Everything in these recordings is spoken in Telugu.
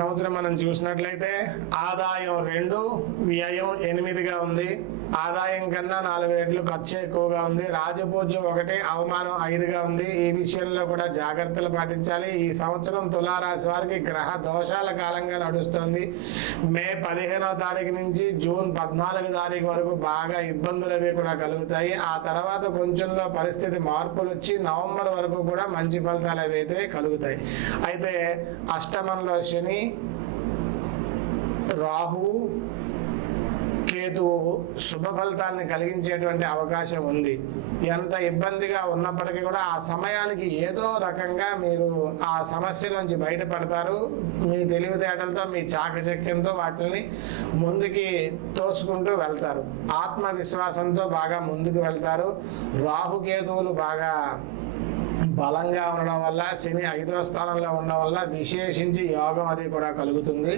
సంవత్సరం మనం చూసినట్లయితే ఆదాయం 2, వ్యయం 8గా ఉంది. ఆదాయం కన్నా 4 రెట్లు ఖర్చు ఎక్కువగా ఉంది. రాజపూజ్యం 1, అవమానం 5గా ఉంది. ఈ విషయంలో కూడా జాగ్రత్తలు పాటించాలి. ఈ సంవత్సరం తులారాశి వారికి గ్రహ దోషాల కాలంగా నడుస్తుంది. మే 15వ తారీఖు నుంచి జూన్ 14వ తారీఖు వరకు బాగా ఇబ్బందులు అవి కూడా కలుగుతాయి. ఆ తర్వాత కొంచెంలో పరిస్థితి మార్పులు వచ్చి నవంబర్ వరకు కూడా మంచి ఫలితాలు అవి అయితే కలుగుతాయి. అయితే అష్టమంలో శని, రాహు, కేతువు శుభ ఫలితాన్ని కలిగించేటువంటి అవకాశం ఉంది. ఎంత ఇబ్బందిగా ఉన్నప్పటికీ కూడా ఆ సమయానికి ఏదో రకంగా మీరు ఆ సమస్య నుంచి బయటపడతారు. మీ తెలివితేటలతో, మీ చాకచక్యంతో వాటిని ముందుకి తోసుకుంటూ వెళ్తారు. ఆత్మవిశ్వాసంతో బాగా ముందుకు వెళ్తారు. రాహుకేతువులు బాగా బలంగా ఉండడం వల్ల, శని 5వ స్థానంలో ఉండడం వల్ల విశేషించి యోగం అది కూడా కలుగుతుంది.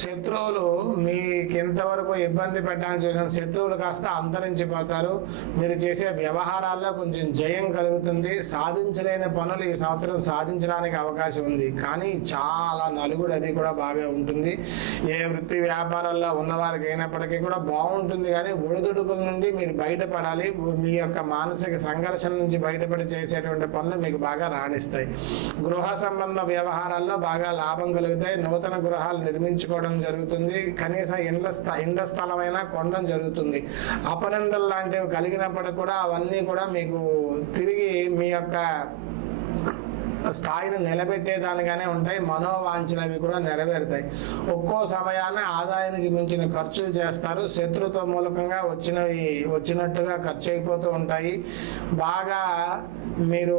శత్రువులు మీకు ఎంతవరకు ఇబ్బంది పెట్టడానికి చేసిన శత్రువులు కాస్త అంతరించిపోతారు. మీరు చేసే వ్యవహారాల్లో కొంచెం జయం కలుగుతుంది. సాధించలేని పనులు ఈ సంవత్సరం సాధించడానికి అవకాశం ఉంది. కానీ చాలా నలుగుడు అది కూడా బాగా ఉంటుంది. ఏ వృత్తి వ్యాపారాల్లో ఉన్నవారికి అయినప్పటికీ కూడా బాగుంటుంది. కానీ ఒడిదుడుకుల నుండి మీరు బయటపడాలి. మీ యొక్క మానసిక సంఘర్షణ నుంచి బయటపడి చేసేటువంటి పనులు మీకు బాగా రాణిస్తాయి. గృహ సంబంధ వ్యవహారాల్లో బాగా లాభం కలుగుతాయి. నూతన గృహాలు నిర్మించుకోవడం జరుగుతుంది. కనీసం ఇండ్ల స్థలమైనా కొనడం జరుగుతుంది. అపనిందలు లాంటివి కలిగినప్పటికీ కూడా అవన్నీ కూడా మీకు తిరిగి మీ యొక్క స్థాయిని నిలబెట్టేదానిగానే ఉంటాయి. మనోవాంఛనవి కూడా నెరవేరుతాయి. ఒక్కో సమయాన్ని ఆదాయానికి మించిన ఖర్చులు చేస్తారు. శత్రుత్వ మూలకంగా వచ్చినట్టుగా ఖర్చు అయిపోతూ ఉంటాయి. బాగా మీరు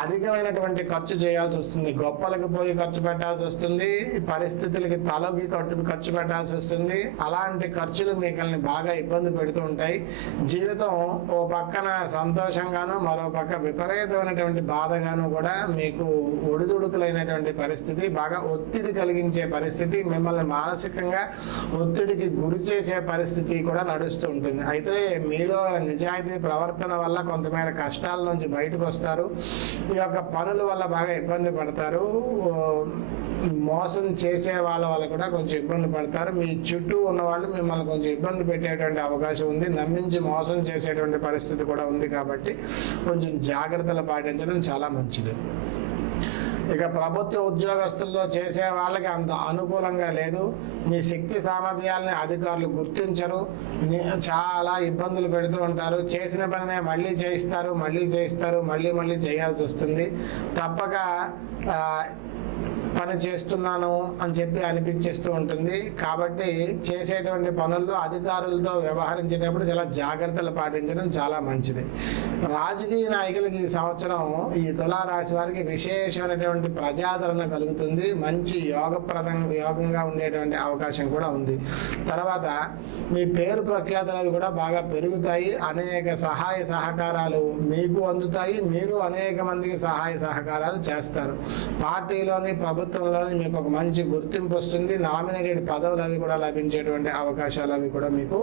అధికమైనటువంటి ఖర్చు చేయాల్సి వస్తుంది. గొప్పలకు పోయి ఖర్చు పెట్టాల్సి వస్తుంది. పరిస్థితులకి తలకి ఖర్చు పెట్టాల్సి వస్తుంది. అలాంటి ఖర్చులు మీకల్ని బాగా ఇబ్బంది పెడుతూ ఉంటాయి. జీవితం ఓ పక్కన సంతోషంగాను, మరో పక్క విపరీతమైనటువంటి బాధగాను కూడా మీకు ఒడిదుడుకులైనటువంటి పరిస్థితి, బాగా ఒత్తిడి కలిగించే పరిస్థితి, మిమ్మల్ని మానసికంగా ఒత్తిడికి గురి చేసే పరిస్థితి కూడా నడుస్తూ ఉంటుంది. అయితే మీలో నిజాయితీ ప్రవర్తన వల్ల కొంతమేర కష్టాల నుంచి బయటకు వస్తారు. ఈ యొక్క పనుల వల్ల బాగా ఇబ్బంది పడతారు. మోసం చేసే వాళ్ళ వల్ల కూడా కొంచెం ఇబ్బంది పడతారు. మీ చుట్టూ ఉన్న వాళ్ళు మిమ్మల్ని కొంచెం ఇబ్బంది పెట్టేటువంటి అవకాశం ఉంది. నమ్మించి మోసం చేసేటువంటి పరిస్థితి కూడా ఉంది. కాబట్టి కొంచెం జాగ్రత్తలు పాటించడం చాలా మంచిది. ఇక ప్రభుత్వ ఉద్యోగస్తుల్లో చేసే వాళ్ళకి అంత అనుకూలంగా లేదు. మీ శక్తి సామర్థ్యాలని అధికారులు గుర్తించరు. చాలా ఇబ్బందులు పెడుతూ ఉంటారు. చేసిన పనినే మళ్ళీ చేయిస్తారు, మళ్ళీ చేయాల్సి వస్తుంది. తప్పక పని చేస్తున్నాను అని చెప్పి అనిపించేస్తూ ఉంటుంది. కాబట్టి చేసేటువంటి పనుల్లో అధికారులతో వ్యవహరించేటప్పుడు చాలా జాగ్రత్తలు పాటించడం చాలా మంచిది. రాజకీయ నాయకులకి ఈ సంవత్సరం ఈ తులారాశి వారికి విశేషమైనటువంటి ప్రజాదరణ కలుగుతుంది. మంచి యోగంగా ఉండేటువంటి అవకాశం కూడా ఉంది. తర్వాత మీ పేరు ప్రఖ్యాతులు అవి కూడా బాగా పెరుగుతాయి. అనేక సహాయ సహకారాలు మీకు అందుతాయి. మీరు అనేక మందికి సహాయ సహకారాలు చేస్తారు. పార్టీలోని ప్రభుత్వంలోని మీకు ఒక మంచి గుర్తింపు వస్తుంది. నామినేటెడ్ పదవులు అవి కూడా లభించేటువంటి అవకాశాలు అవి కూడా మీకు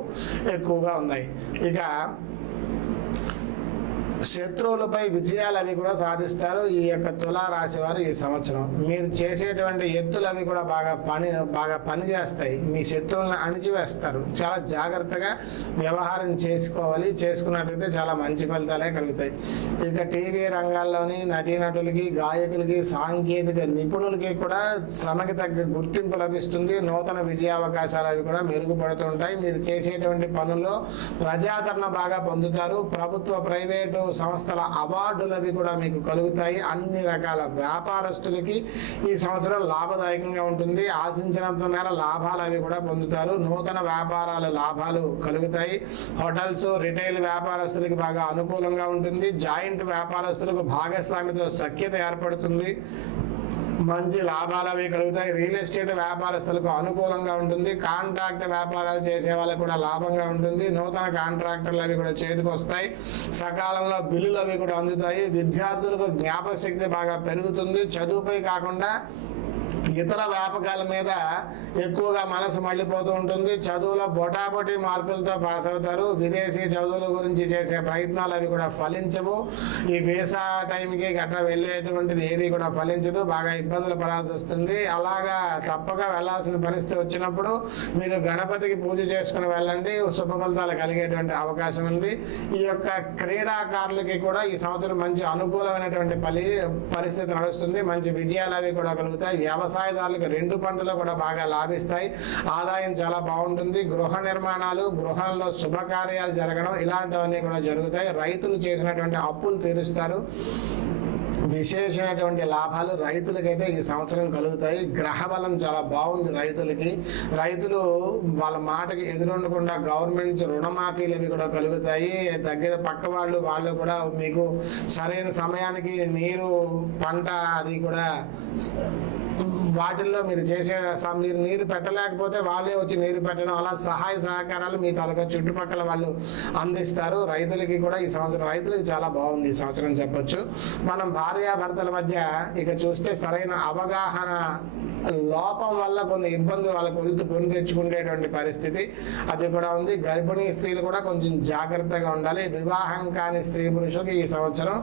ఎక్కువగా ఉన్నాయి. ఇక శత్రువులపై విజయాలు అవి కూడా సాధిస్తారు ఈ యొక్క తులారాశి వారు. ఈ సంవత్సరం మీరు చేసేటువంటి ఎత్తులు అవి కూడా బాగా పని చేస్తాయి. మీ శత్రువులను అణిచివేస్తారు. చాలా జాగ్రత్తగా వ్యవహారం చేసుకోవాలి. చేసుకున్నట్లయితే చాలా మంచి ఫలితాలే కలుగుతాయి. ఇక టీవీ రంగాల్లోని నటీనటులకి, గాయకులకి, సాంకేతిక నిపుణులకి కూడా శ్రమకి తగ్గ గుర్తింపు లభిస్తుంది. నూతన విజయావకాశాలు అవి కూడా మెరుగుపడుతుంటాయి. మీరు చేసేటువంటి పనుల్లో ప్రజాదరణ బాగా పొందుతారు. ప్రభుత్వ, ప్రైవేటు సంస్థల అవార్డులు అవి కూడా మీకు కలుగుతాయి. అన్ని రకాల వ్యాపారస్తులకి ఈ సంవత్సరం లాభదాయకంగా ఉంటుంది. ఆశించినంత మేర లాభాలు అవి కూడా పొందుతారు. నూతన వ్యాపారాల లాభాలు కలుగుతాయి. హోటల్స్, రిటైల్ వ్యాపారస్తులకి బాగా అనుకూలంగా ఉంటుంది. జాయింట్ వ్యాపారస్తులకు భాగస్వామితో సఖ్యత ఏర్పడుతుంది. మంచి లాభాలు అవి కలుగుతాయి. రియల్ ఎస్టేట్ వ్యాపారస్తులకు అనుకూలంగా ఉంటుంది. కాంట్రాక్ట్ వ్యాపారాలు చేసే వాళ్ళకి కూడా లాభంగా ఉంటుంది. నూతన కాంట్రాక్టర్లు అవి కూడా చేతికి వస్తాయి. సకాలంలో బిల్లులు అవి కూడా అందుతాయి. విద్యార్థులకు జ్ఞాపక శక్తి బాగా పెరుగుతుంది. చదువుపై కాకుండా ఇతర వ్యాపకాల మీద ఎక్కువగా మనసు మళ్ళీపోతూ ఉంటుంది. చదువులో బొటాబొటి మార్కులతో పాస్ అవుతారు. విదేశీ చదువుల గురించి చేసే ప్రయత్నాలు అవి కూడా ఫలించవు. ఈ వీసా టైంకి గట్రా వెళ్ళేటువంటిది ఏది కూడా ఫలించదు. బాగా ఇబ్బందులు పడాల్సి వస్తుంది. అలాగా తప్పక వెళ్లాల్సిన పరిస్థితి వచ్చినప్పుడు మీరు గణపతికి పూజ చేసుకుని వెళ్ళండి, శుభ ఫలితాలు కలిగేటువంటి అవకాశం ఉంది. ఈ యొక్క క్రీడాకారులకి కూడా ఈ సంవత్సరం మంచి అనుకూలమైనటువంటి పరిస్థితి నడుస్తుంది. మంచి విజయాలు అవి కూడా కలుగుతాయి. వ్యవసాయదారులకు 2 పంటలు కూడా బాగా లాభిస్తాయి. ఆదాయం చాలా బాగుంటుంది. గృహ నిర్మాణాలు, గృహంలో శుభకార్యాలు జరగడం ఇలాంటివన్నీ కూడా జరుగుతాయి. రైతులు చేసినటువంటి అప్పులు తీరుస్తారు. విశేషమైనటువంటి లాభాలు రైతులకైతే ఈ సంవత్సరం కలుగుతాయి. గ్రహ బలం చాలా బాగుంది రైతులకి. రైతులు వాళ్ళ మాటకి ఎదురుండకుండా గవర్నమెంట్ నుంచి రుణమాఫీలు అవి కూడా కలుగుతాయి. దగ్గర పక్క వాళ్ళు కూడా మీకు సరైన సమయానికి నీరు, పంట అది కూడా వాటిల్లో మీరు మీరు నీరు పెట్టలేకపోతే వాళ్ళే వచ్చి నీరు పెట్టడం, అలా సహాయ సహకారాలు మీ తాలూకా చుట్టుపక్కల వాళ్ళు అందిస్తారు. రైతులకి కూడా ఈ సంవత్సరం రైతులకి చాలా బాగుంది ఈ సంవత్సరం చెప్పొచ్చు. మనం భార్యాభర్తల మధ్య ఇక చూస్తే సరైన అవగాహన లోపం వల్ల కొన్ని ఇబ్బందులు వాళ్ళకు కొని తెచ్చుకునేటువంటి పరిస్థితి అది కూడా ఉంది. గర్భిణీ స్త్రీలు కూడా కొంచెం జాగ్రత్తగా ఉండాలి. వివాహం కాని స్త్రీ పురుషులకి ఈ సంవత్సరం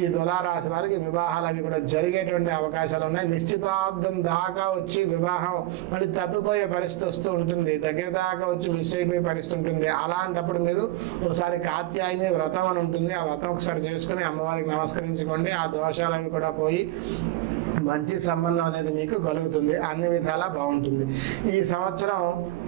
ఈ తులారాశి వారికి వివాహాలు అవి కూడా జరిగేటువంటి అవకాశాలు ఉన్నాయి. నిశ్చితార్థం దాకా వచ్చి వివాహం మళ్ళీ తప్పిపోయే పరిస్థితి వస్తూ ఉంటుంది. దగ్గర దాకా వచ్చి మిస్ అయిపోయే పరిస్థితి ఉంటుంది. అలాంటప్పుడు మీరు ఒకసారి కాత్యాయని వ్రతం అని ఉంటుంది, ఆ వ్రతం ఒకసారి చేసుకుని అమ్మవారికి నమస్కరించుకోండి. ఆ దోషాలు అవి కూడా పోయి మంచి సంబంధం అనేది మీకు కలుగుతుంది. అన్ని విధాలా బాగుంటుంది. ఈ సంవత్సరం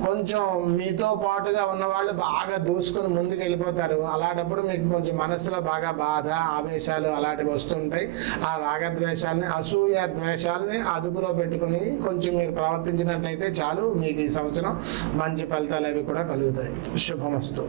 కొంచెం మీతో పాటుగా ఉన్న వాళ్ళు బాగా దూసుకుని ముందుకు వెళ్ళిపోతారు. అలాంటప్పుడు మీకు కొంచెం మనసులో బాగా బాధ, ఆవేశాలు అలాంటివి వస్తుంటాయి. ఆ రాగద్వేషాలని, అసూయ ద్వేషాలని అదుపులో పెట్టుకుని కొంచెం మీరు ప్రవర్తించినట్లయితే చాలు, మీకు ఈ సంవత్సరం మంచి ఫలితాలు అవి కూడా కలుగుతాయి. శుభమస్తు.